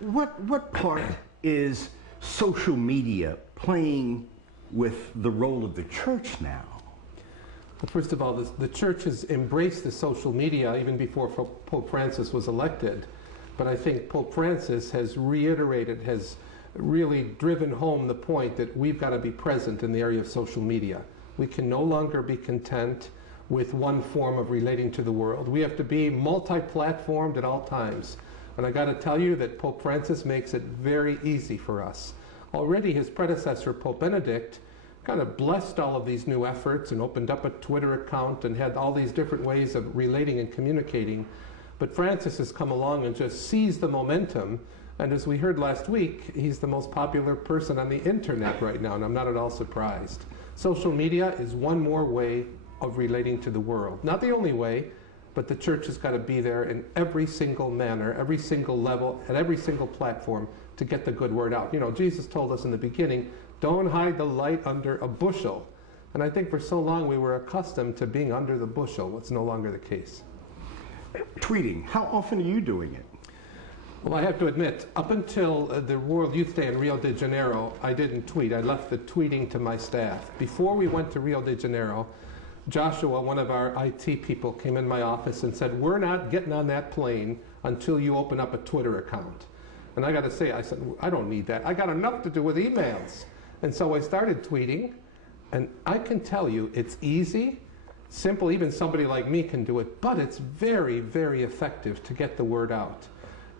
What part is social media playing with the role of the church now? Well, first of all, the church has embraced the social media even before Pope Francis was elected. But I think Pope Francis has reiterated, has really driven home the point that we've got to be present in the area of social media. We can no longer be content with one form of relating to the world. We have to be multi-platformed at all times. And I got to tell you that Pope Francis makes it very easy for us. Already his predecessor, Pope Benedict, kind of blessed all of these new efforts and opened up a Twitter account and had all these different ways of relating and communicating. But Francis has come along and just seized the momentum. And as we heard last week, he's the most popular person on the internet right now, and I'm not at all surprised. Social media is one more way of relating to the world. Not the only way, but the church has got to be there in every single manner, every single level, at every single platform to get the good word out. You know, Jesus told us in the beginning, don't hide the light under a bushel. And I think for so long we were accustomed to being under the bushel. It's no longer the case. Tweeting, how often are you doing it? Well, I have to admit, up until the World Youth Day in Rio de Janeiro, I didn't tweet. I left the tweeting to my staff. Before we went to Rio de Janeiro, Joshua, one of our IT people, came in my office and said, we're not getting on that plane until you open up a Twitter account. And I got to say, I said, I don't need that. I got enough to do with emails. And so I started tweeting, and I can tell you it's easy, simple, even somebody like me can do it, but it's very, very effective to get the word out.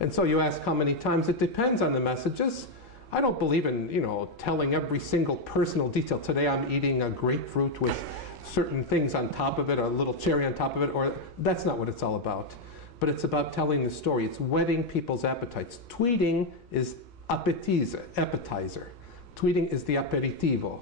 And so you ask how many times. It depends on the messages. I don't believe in, telling every single personal detail. Today I'm eating a grapefruit with certain things on top of it, a little cherry on top of it, or that's not what it's all about. But it's about telling the story. It's whetting people's appetites. Tweeting is appetizer. Tweeting is the aperitivo.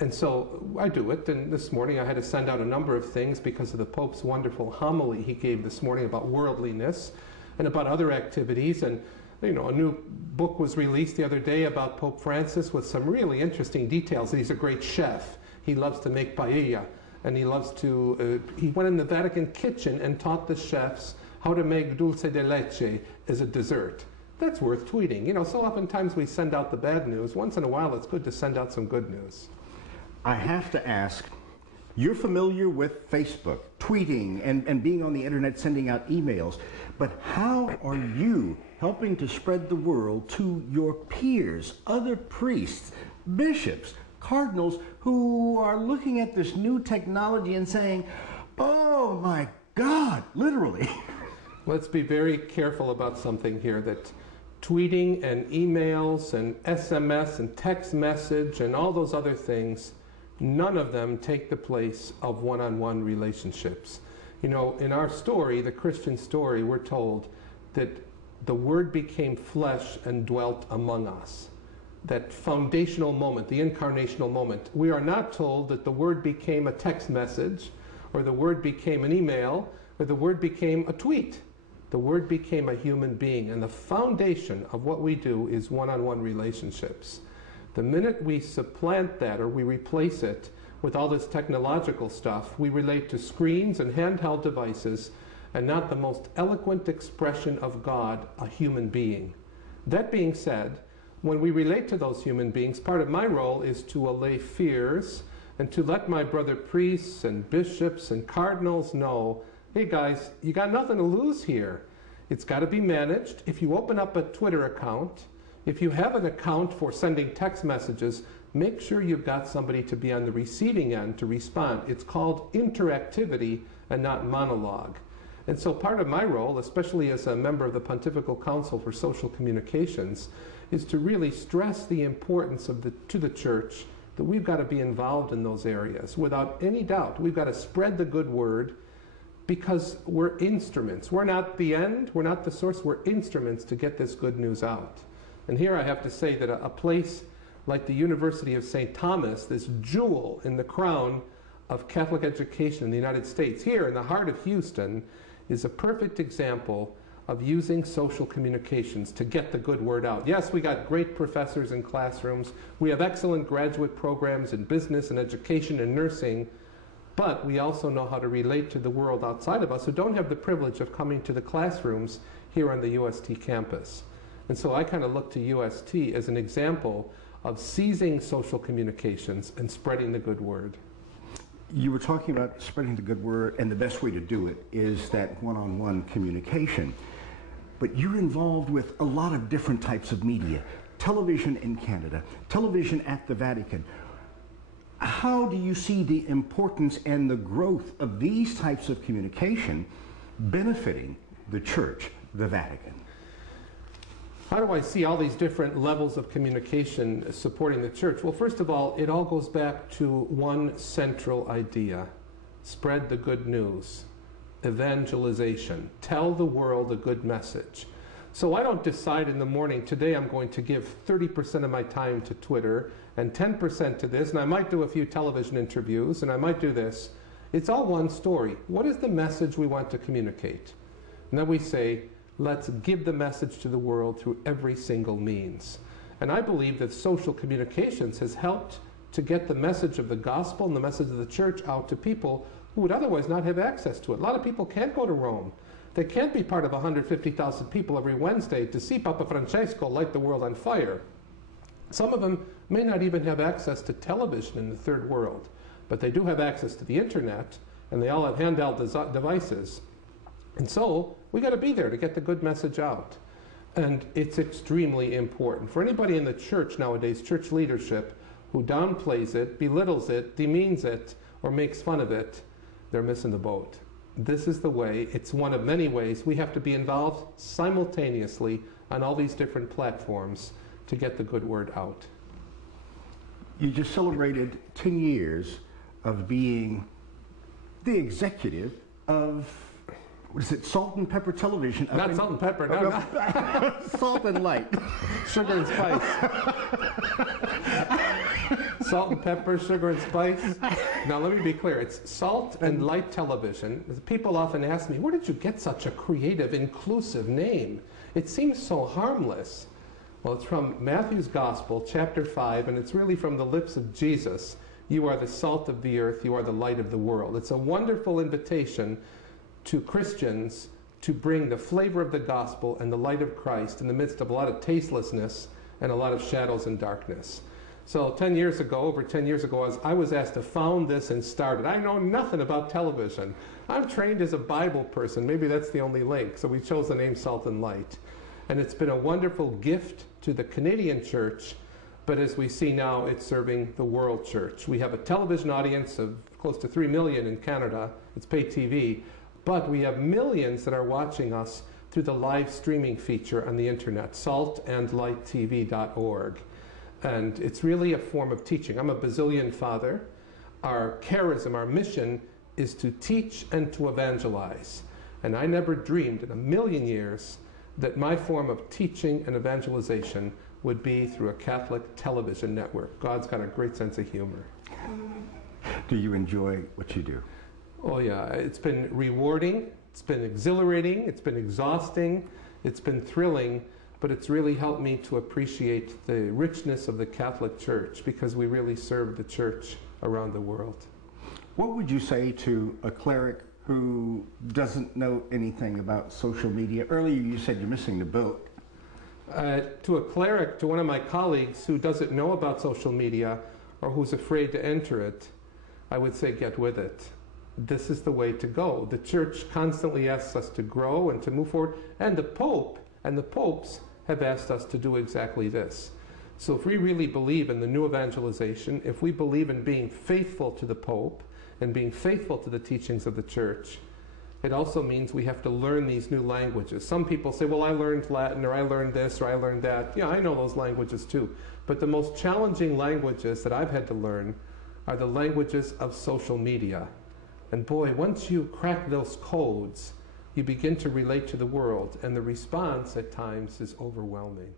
And so I do it, and this morning I had to send out a number of things because of the Pope's wonderful homily he gave this morning about worldliness and about other activities. And a new book was released the other day about Pope Francis with some really interesting details. He's a great chef. He loves to make paella, and he loves to, he went in the Vatican kitchen and taught the chefs how to make dulce de leche as a dessert. That's worth tweeting. So oftentimes we send out the bad news. Once in a while it's good to send out some good news. I have to ask, you're familiar with Facebook, tweeting, and being on the internet, sending out emails, but how are you helping to spread the word to your peers, other priests, bishops, cardinals who are looking at this new technology and saying, oh my God, literally? Let's be very careful about something here, that tweeting and emails and SMS and text message and all those other things, none of them take the place of one-on-one relationships. In our story, the Christian story, we're told that the Word became flesh and dwelt among us. That foundational moment, the incarnational moment. We are not told that the Word became a text message, or the Word became an email, or the Word became a tweet. The Word became a human being, and the foundation of what we do is one-on-one relationships. The minute we supplant that or we replace it with all this technological stuff, we relate to screens and handheld devices and not the most eloquent expression of God, a human being. That being said, when we relate to those human beings, part of my role is to allay fears and to let my brother priests and bishops and cardinals know, hey guys, you got nothing to lose here. It's got to be managed. If you open up a Twitter account, if you have an account for sending text messages, make sure you've got somebody to be on the receiving end to respond. It's called interactivity and not monologue. And so part of my role, especially as a member of the Pontifical Council for Social Communications, is to really stress the importance to the Church that we've got to be involved in those areas. Without any doubt, we've got to spread the good word because we're instruments. We're not the end, we're not the source, we're instruments to get this good news out. And here I have to say that a place like the University of St. Thomas, this jewel in the crown of Catholic education in the United States, here in the heart of Houston, is a perfect example of using social communications to get the good word out. Yes, we got great professors in classrooms. We have excellent graduate programs in business and education and nursing, but we also know how to relate to the world outside of us who don't have the privilege of coming to the classrooms here on the UST campus. And so I kind of look to UST as an example of seizing social communications and spreading the good word. You were talking about spreading the good word, and the best way to do it is that one-on-one communication. But you're involved with a lot of different types of media. Television in Canada, television at the Vatican. How do you see the importance and the growth of these types of communication benefiting the Church, the Vatican? How do I see all these different levels of communication supporting the Church? Well, first of all, it all goes back to one central idea: spread the good news, evangelization, tell the world a good message. So I don't decide in the morning, today I'm going to give 30% of my time to Twitter and 10% to this, and I might do a few television interviews, and I might do this. It's all one story. What is the message we want to communicate? And then we say, let's give the message to the world through every single means. And I believe that social communications has helped to get the message of the gospel and the message of the Church out to people who would otherwise not have access to it. A lot of people can't go to Rome. They can't be part of 150,000 people every Wednesday to see Papa Francesco light the world on fire. Some of them may not even have access to television in the third world, but they do have access to the internet, and they all have handheld devices. And so we got to be there to get the good message out. And it's extremely important. For anybody in the Church nowadays, church leadership, who downplays it, belittles it, demeans it, or makes fun of it, they're missing the boat. This is the way. It's one of many ways we have to be involved simultaneously on all these different platforms to get the good word out. You just celebrated 10 years of being the executive of, what is it, Salt and Pepper Television? Not Salt and Pepper, no. Salt and Light. Sugar and Spice. Salt and Pepper, Sugar and Spice. Now let me be clear, it's Salt and Light Television. People often ask me, where did you get such a creative, inclusive name? It seems so harmless. Well, it's from Matthew's Gospel, chapter 5, and it's really from the lips of Jesus. You are the salt of the earth, you are the light of the world. It's a wonderful invitation to Christians to bring the flavor of the gospel and the light of Christ in the midst of a lot of tastelessness and a lot of shadows and darkness. So 10 years ago, over 10 years ago, I was asked to found this and start it. I know nothing about television. I'm trained as a Bible person. Maybe that's the only link. So we chose the name Salt and Light. And it's been a wonderful gift to the Canadian church, but as we see now, it's serving the world church. We have a television audience of close to 3 million in Canada. It's pay TV. But we have millions that are watching us through the live streaming feature on the internet, saltandlighttv.org. And it's really a form of teaching. I'm a Basilian father. Our charism, our mission, is to teach and to evangelize. And I never dreamed in a million years that my form of teaching and evangelization would be through a Catholic television network. God's got a great sense of humor. Do you enjoy what you do? Oh yeah, it's been rewarding, it's been exhilarating, it's been exhausting, it's been thrilling, but it's really helped me to appreciate the richness of the Catholic Church because we really serve the Church around the world. What would you say to a cleric who doesn't know anything about social media? Earlier you said you're missing the boat. To a cleric, to one of my colleagues who doesn't know about social media or who's afraid to enter it, I would say get with it. This is the way to go. The Church constantly asks us to grow and to move forward, and the Pope and the popes have asked us to do exactly this. So if we really believe in the new evangelization, if we believe in being faithful to the Pope and being faithful to the teachings of the Church, it also means we have to learn these new languages. Some people say, well, I learned Latin, or I learned this, or I learned that. Yeah, I know those languages too. But the most challenging languages that I've had to learn are the languages of social media. And boy, once you crack those codes, you begin to relate to the world, and the response at times is overwhelming.